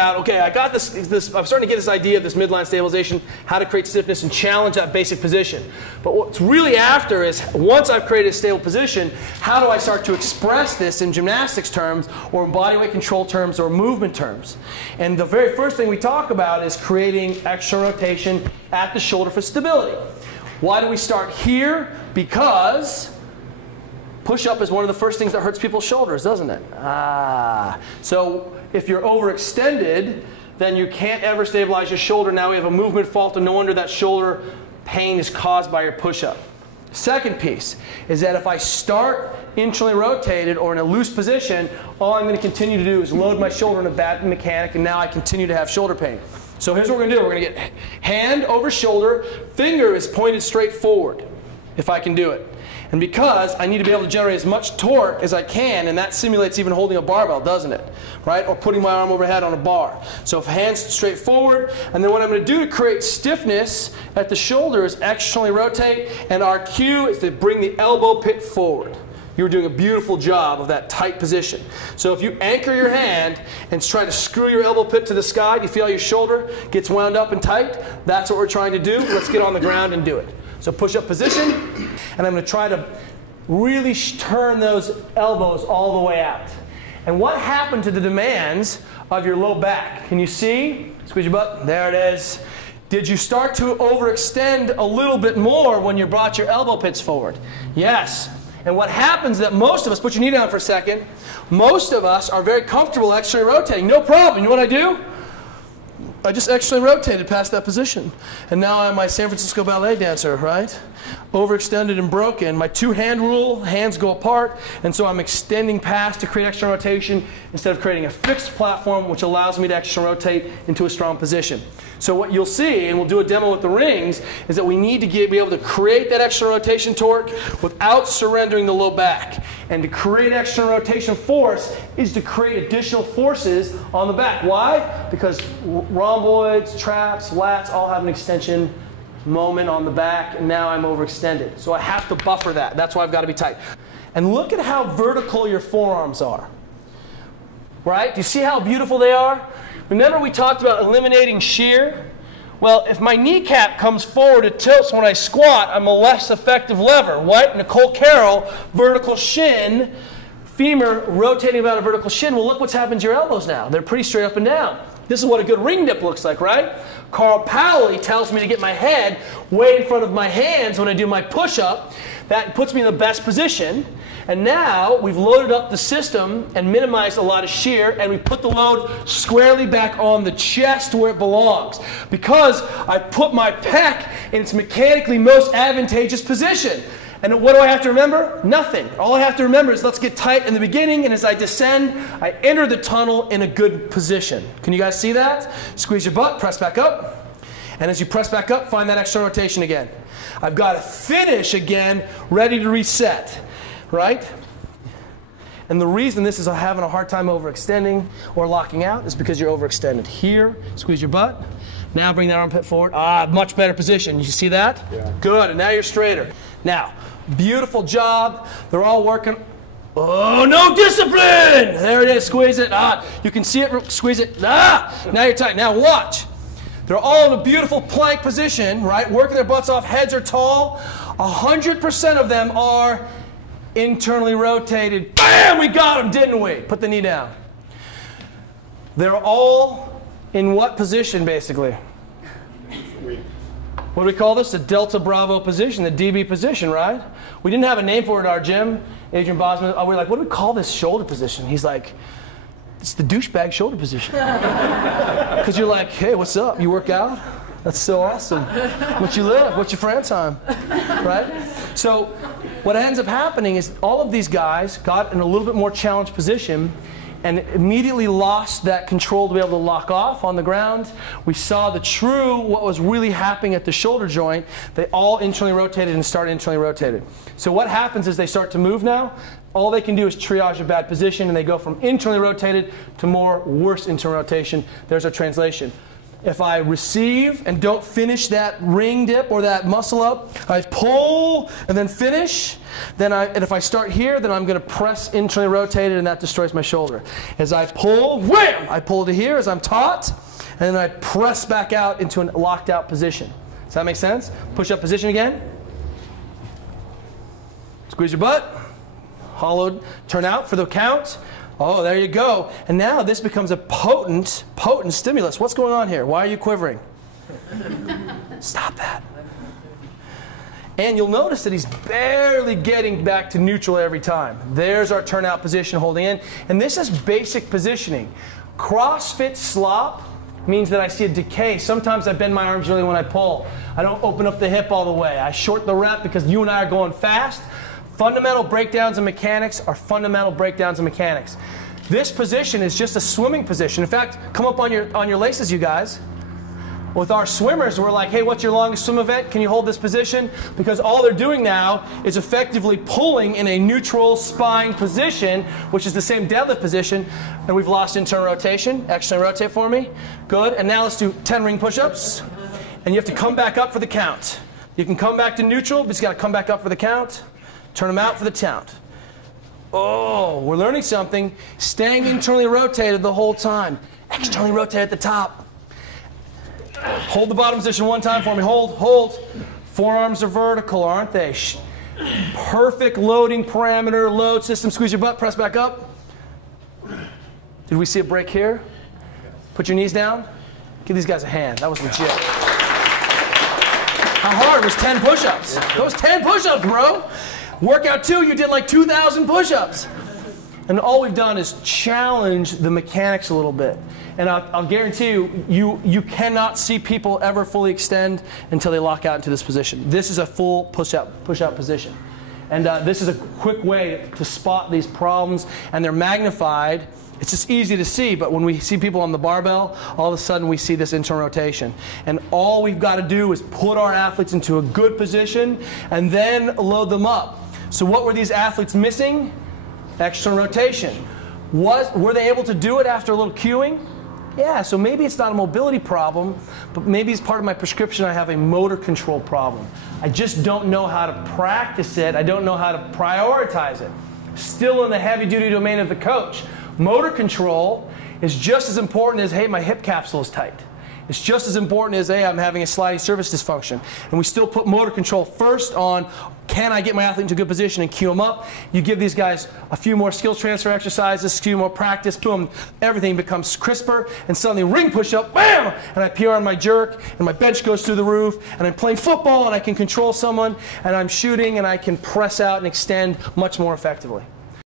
about, okay, I got this, I'm starting to get this idea of this midline stabilization, how to create stiffness and challenge that basic position. But what's really after is, once I've created a stable position, how do I start to express this in gymnastics terms, or in body weight control terms, or movement terms? And the very first thing we talk about is creating external rotation at the shoulder for stability. Why do we start here? Because push-up is one of the first things that hurts people's shoulders, doesn't it? So if you're overextended, then you can't ever stabilize your shoulder. Now we have a movement fault, and no wonder that shoulder pain is caused by your push-up. Second piece is that if I start internally rotated or in a loose position, all I'm going to continue to do is load my shoulder in a bad mechanic, and now I continue to have shoulder pain. So here's what we're going to do. We're going to get hand over shoulder, finger is pointed straight forward, if I can do it. And because I need to be able to generate as much torque as I can, and that simulates even holding a barbell, doesn't it? Right? Or putting my arm overhead on a bar. So if hands straight forward, and then what I'm going to do to create stiffness at the shoulder is externally rotate, and our cue is to bring the elbow pit forward. You're doing a beautiful job of that tight position. So if you anchor your hand and try to screw your elbow pit to the sky, you feel your shoulder gets wound up and tight? That's what we're trying to do. Let's get on the ground and do it. So push-up position, and I'm going to try to really turn those elbows all the way out. And what happened to the demands of your low back? Can you see? Squeeze your butt. There it is. Did you start to overextend a little bit more when you brought your elbow pits forward? Yes. And what happens is that most of us, put your knee down for a second, most of us are very comfortable externally rotating. No problem. You know what I do? I just externally rotated past that position. And now I'm my San Francisco ballet dancer, right? Overextended and broken. My two-hand rule, hands go apart, and so I'm extending past to create external rotation instead of creating a fixed platform, which allows me to external rotate into a strong position. So what you'll see, and we'll do a demo with the rings, is that we need to be able to create that external rotation torque without surrendering the low back. And to create external rotation force is to create additional forces on the back. Why? Because rhomboids, traps, lats all have an extension moment on the back, and now I'm overextended. So I have to buffer that. That's why I've got to be tight. And look at how vertical your forearms are. Right? Do you see how beautiful they are? Remember we talked about eliminating shear? Well, if my kneecap comes forward, it tilts when I squat, I'm a less effective lever. What? Nicole Carroll, vertical shin, femur rotating about a vertical shin. Well, look what's happened to your elbows now. They're pretty straight up and down. This is what a good ring dip looks like, right? Carl Paoli tells me to get my head way in front of my hands when I do my push-up. That puts me in the best position. And now we've loaded up the system and minimized a lot of shear, and we put the load squarely back on the chest where it belongs. Because I put my pec in its mechanically most advantageous position. And what do I have to remember? Nothing. All I have to remember is let's get tight in the beginning, and as I descend, I enter the tunnel in a good position. Can you guys see that? Squeeze your butt, press back up. And as you press back up, find that external rotation again. I've got to finish again, ready to reset. Right? And the reason this is having a hard time overextending or locking out is because you're overextended. Here, squeeze your butt. Now bring that armpit forward. Much better position. You see that? Yeah. Good, and now you're straighter. Now, beautiful job. They're all working. Oh, no discipline! There it is, squeeze it. You can see it, squeeze it. Now you're tight. Now watch. They're all in a beautiful plank position, right? Working their butts off, heads are tall. 100% of them are internally rotated. Bam! We got them, didn't we? Put the knee down. They're all in what position, basically? What do we call this? The Delta Bravo position, the DB position, right? We didn't have a name for it at our gym. Adrian Bosman, we were like, what do we call this shoulder position? He's like, it's the douchebag shoulder position. Because you're like, hey, what's up? You work out? That's so awesome. What you live? What's your friend time? Right? So what ends up happening is all of these guys got in a little bit more challenged position and immediately lost that control to be able to lock off on the ground. We saw what was really happening at the shoulder joint. They all internally rotated and started internally rotated. So what happens is they start to move now. All they can do is triage a bad position, and they go from internally rotated to more worse internal rotation. There's our translation. If I receive and don't finish that ring dip or that muscle up, I pull and then finish. And if I start here, then I'm going to press internally rotated, and that destroys my shoulder. As I pull, wham! I pull to here as I'm taut, and then I press back out into a locked out position. Does that make sense? Push up position again. Squeeze your butt. Hollowed, turn out for the count. Oh, there you go. And now this becomes a potent stimulus. What's going on here? Why are you quivering? Stop that. And you'll notice that he's barely getting back to neutral every time. There's our turnout position holding in. And this is basic positioning. CrossFit slop means that I see a decay. Sometimes I bend my arms really when I pull. I don't open up the hip all the way. I shorten the rep because you and I are going fast. Fundamental breakdowns in mechanics are fundamental breakdowns in mechanics. This position is just a swimming position. In fact, come up on your laces, you guys. With our swimmers, we're like, hey, what's your longest swim event? Can you hold this position? Because all they're doing now is effectively pulling in a neutral spine position, which is the same deadlift position. And we've lost internal rotation. External rotate for me. Good. And now let's do 10 ring push-ups. And you have to come back up for the count. You can come back to neutral, but you got to come back up for the count. Turn them out for the count. Oh, we're learning something. Staying internally rotated the whole time. Externally rotate at the top. Hold the bottom position one time for me. Hold, hold. Forearms are vertical, aren't they? Perfect loading parameter, load system. Squeeze your butt, press back up. Did we see a break here? Put your knees down. Give these guys a hand. That was legit. How hard was 10 push-ups? That was 10 push-ups, bro. Workout 2, you did like 2,000 push-ups. And all we've done is challenge the mechanics a little bit. And I'll guarantee you cannot see people ever fully extend until they lock out into this position. This is a full push-out position. And this is a quick way to spot these problems, and they're magnified. It's just easy to see, but when we see people on the barbell, all of a sudden we see this internal rotation. And all we've got to do is put our athletes into a good position and then load them up. So what were these athletes missing? External rotation. Were they able to do it after a little cueing? Yeah, so maybe it's not a mobility problem, but maybe as part of my prescription I have a motor control problem. I just don't know how to practice it. I don't know how to prioritize it. Still in the heavy-duty domain of the coach. Motor control is just as important as, hey, my hip capsule is tight. It's just as important as, hey, I'm having a sliding surface dysfunction. And we still put motor control first on, can I get my athlete into a good position and cue them up? You give these guys a few more skills transfer exercises, a few more practice, boom, everything becomes crisper, and suddenly ring push-up, bam! And I PR on my jerk, and my bench goes through the roof, and I'm playing football, and I can control someone, and I'm shooting, and I can press out and extend much more effectively.